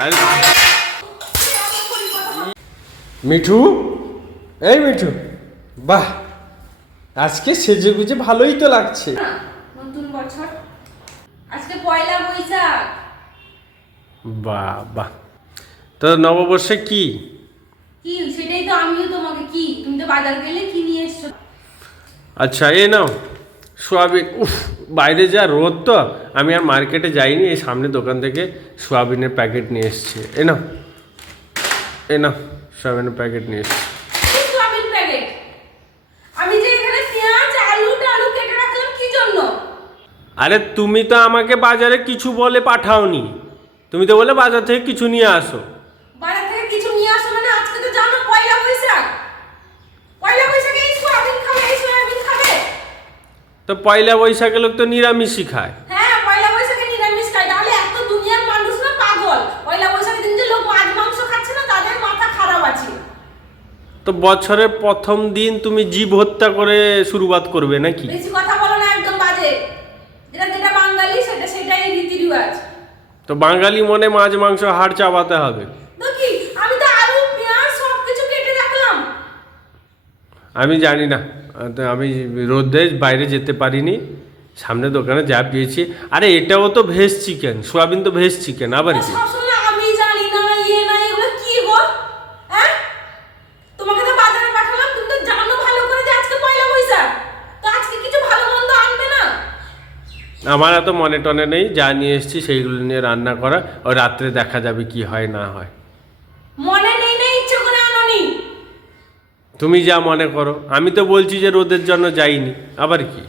আরে মিঠু? এই মিঠু। বাহ আজকে সেজে গুজে ভালোই তো লাগছে। নতুন বছর। আজকে পয়লা বৈশাখ। বাহ বাহ। তো নববর্ষে কি? কি সেটাই তো আমিও তোমাকে কি তুমি তো বাজার গেলে কি নিয়ে এসছো? আচ্ছা এ নাও। সোয়াবিন উফ বাইরে যা রোদ তো আমি আর মার্কেটে যাইনি এই সামনে দোকান থেকে সোয়াবিনের প্যাকেট নিয়ে এসেছি। এ নাও সোয়াবিনের প্যাকেট নিয়ে এসেছি। আরে তুমি তো আমাকে বাজারে কিছু বলে পাঠাওনি। তুমি তো বলে বাজার থেকে কিছু নিয়ে আসো বাজার থেকে কিছু নিয়ে আসো মানে আজকে তো জানো পয়লা বৈশাখ পয়লা বৈশাখে এই সোয়াবিন খাবে এই সোয়াবিন খাবে তো পয়লা বৈশাখে লোক তো নিরামিষই খায়। হ্যাঁ পয়লা বৈশাখে নিরামিষ খায়। তাহলে এত দুনিয়ার মানুষ না পাগল। পয়লা বৈশাখের দিন যে লোক মাছ মাংস খাচ্ছে না তাদের মাথা খারাপ আছে। তো বছরের প্রথম দিন তুমি জীব হত্যা করে শুরুবাত করবে নাকি? বেশি কথা বলো না একদম বাজে। যেটা যেটা বাঙালি সেটা সেটাই রীতি রিওয়াজ তো বাঙালি মনে মাছ মাংস হাড় চাবাতে হবে। আমি তো আলু পেঁয়াজ সব কিছু কেটে রাখলাম। আমি জানি না। আমি রোদে বাইরে যেতে পারিনি। সামনে দোকানে যা পেয়েছি আরে এটাও তো ভেজ চিকেন সোয়াবিন তো ভেজ চিকেন আবার কি? না ইয়ে হ্যাঁ? আমার এত মনে টনে নেই যা নিয়ে এসেছি সেইগুলো নিয়ে রান্না করা ও রাত্রে দেখা যাবে কি হয় না হয়। মনে নেই না ইচ্ছে করে আনোনি তুমি যা মনে করো। আমি তো বলছি যে রোদের জন্য যাইনি। আবার কি?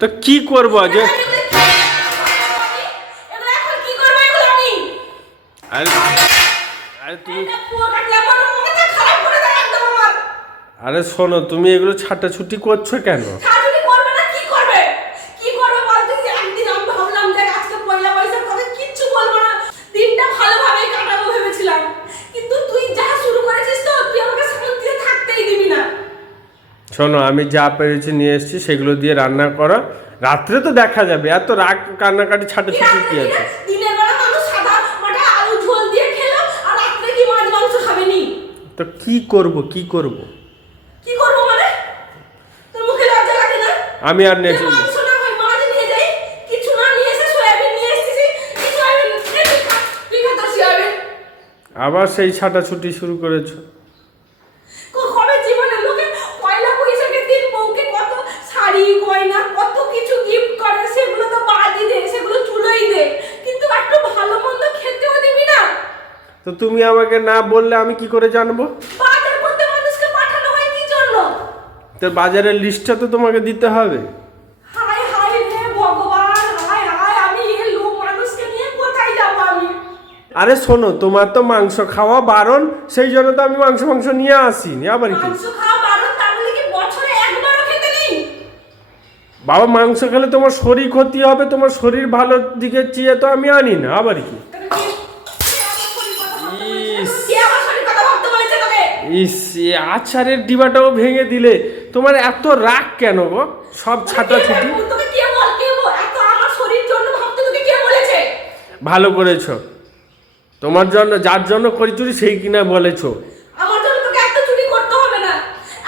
তো কি করব যে আরে আরে তুমি আরে শোনো তুমি এগুলো ছাটাছুটি করছ কেন শাশুড়ি করবে না কি করবে কি করবে বলতে যে একদিন আমি ভাবলাম যে আজকে পয়লা বৈশাখ তোকে কিচ্ছু বলব না দিনটা ভালোভাবেই কাটাবো ভেবেছিলাম কিন্তু তুই যা শুরু করেছিস তো তুই আমাকে শান্তিতে থাকতেই দিবি না শোনো আমি যা পেরেছি নিয়ে এসেছি সেগুলো দিয়ে রান্না করো। রাত্রে তো দেখা যাবে এত রাগ কান্নাকাটি ছাটাছুটি কি আছে? নি? তো কি করব কি করব? কি করব মানে? তোর মুখে লজ্জা লাগে না? আমি আর নেক্সট মাংস না হয় মাছ নিয়ে যাই কিছু না নিয়ে এসে সয়াবিন নিয়ে এসেছিস এই সয়াবিন এই তুই খা, তুই খা তোর সয়াবিন আবার সেই ছাটাছুটি শুরু করেছ ক- কবে জীবনে লোকে পয়লা বৈশাখের দিন বউকে কত শাড়ি গয়না কত কিছু গিফট করে সেগুলো তো বাদই দে সেগুলো চুলোই দে কিন্তু একটু ভালো মন্দ খেতেও দিবি না তো তুমি আমাকে না বললে আমি কি করে জানব? তো বাজারের লিস্টটা তো তোমাকে দিতে হবে। আরে শোনো তোমার তো মাংস খাওয়া বারণ সেই জন্য তো আমি মাংস মাংস নিয়ে আসিনি আবার কি? বাবা মাংস খেলে তোমার শরীর ক্ষতি হবে তোমার শরীর ভালো দিকে চেয়ে তো আমি আনি না আবার কি? ইস আচারের ডিবাটাও ভেঙে দিলে। তোমার এত রাগ কেন গো? সব কে বলেছে? ভালো করেছ। তোমার জন্য যার জন্য করি চুরি সেই কিনা বলেছ আমার জন্য তোকে এত চুরি করতে হবে না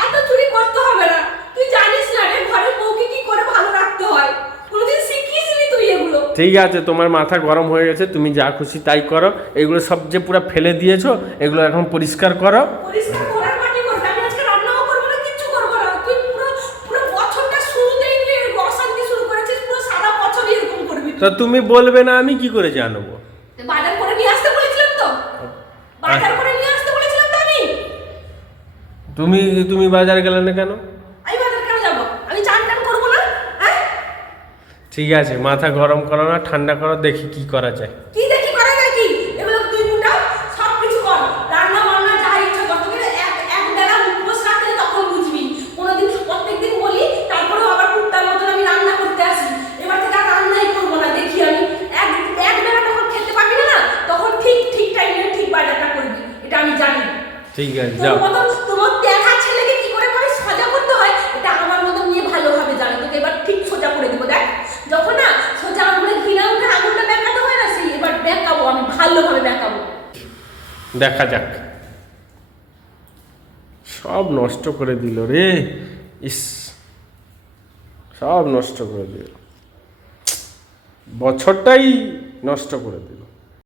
এত চুরি করতে হবে না তুই জানিস না রে ঘরের বউকে কি করে ভালো রাখতে হয় কোনোদিন শিখিসনি তুই এগুলো ঠিক আছে তোমার মাথা গরম হয়ে গেছে তুমি যা খুশি তাই করো। এগুলো সব যে পুরো ফেলে দিয়েছ এগুলো এখন পরিষ্কার করো। পরিষ্কার করার মাটি করবে? আমি আজকে রান্নাও করব না কিচ্ছু করব না। তুই পুরো পুরো বছরটা শুরুতেই তুই এরকম অশান্তি শুরু করেছিস পুরো সারা বছরই এরকম করবি তা তুমি বলবে না আমি কি করে জানব? তুই বাজার করে নিয়ে আসতে বলেছিলাম তো। বাজার করে নিয়ে আসতে বলেছিলাম তো আমি। তুমি তুমি বাজার গেলে না কেন আমি বাজার কেন যাব আমি চান টান করব না হ্যাঁ ঠিক আছে মাথা গরম করো না ঠান্ডা করো দেখি কি করা যায়। কি দেখি করা যায় কি? এগুলো তুই মুটাও সব কিছু কর। রান্না বান্না যা ইচ্ছা কর তোকে এক এক বেলা উপোস রাখলে তখন বুঝবি। কোনোদিন প্রত্যেকদিন বলি আবার কুত্তার মতন আমি রান্না করতে আসি। এবার থেকে আর রান্নাই করব না দেখি আমি। এক এক বেলা খেতে না না তখন ঠিক ঠিক টাইমে ঠিক বাজারটা করবি। এটা আমি জানি। ঠিক আছে যাও মতন তোমার দেখা ছেলেকে কি করে ভাই সাজা দেখা যাক। সব নষ্ট করে দিল রে। ইস। সব নষ্ট করে দিল। বছরটাই নষ্ট করে দিল।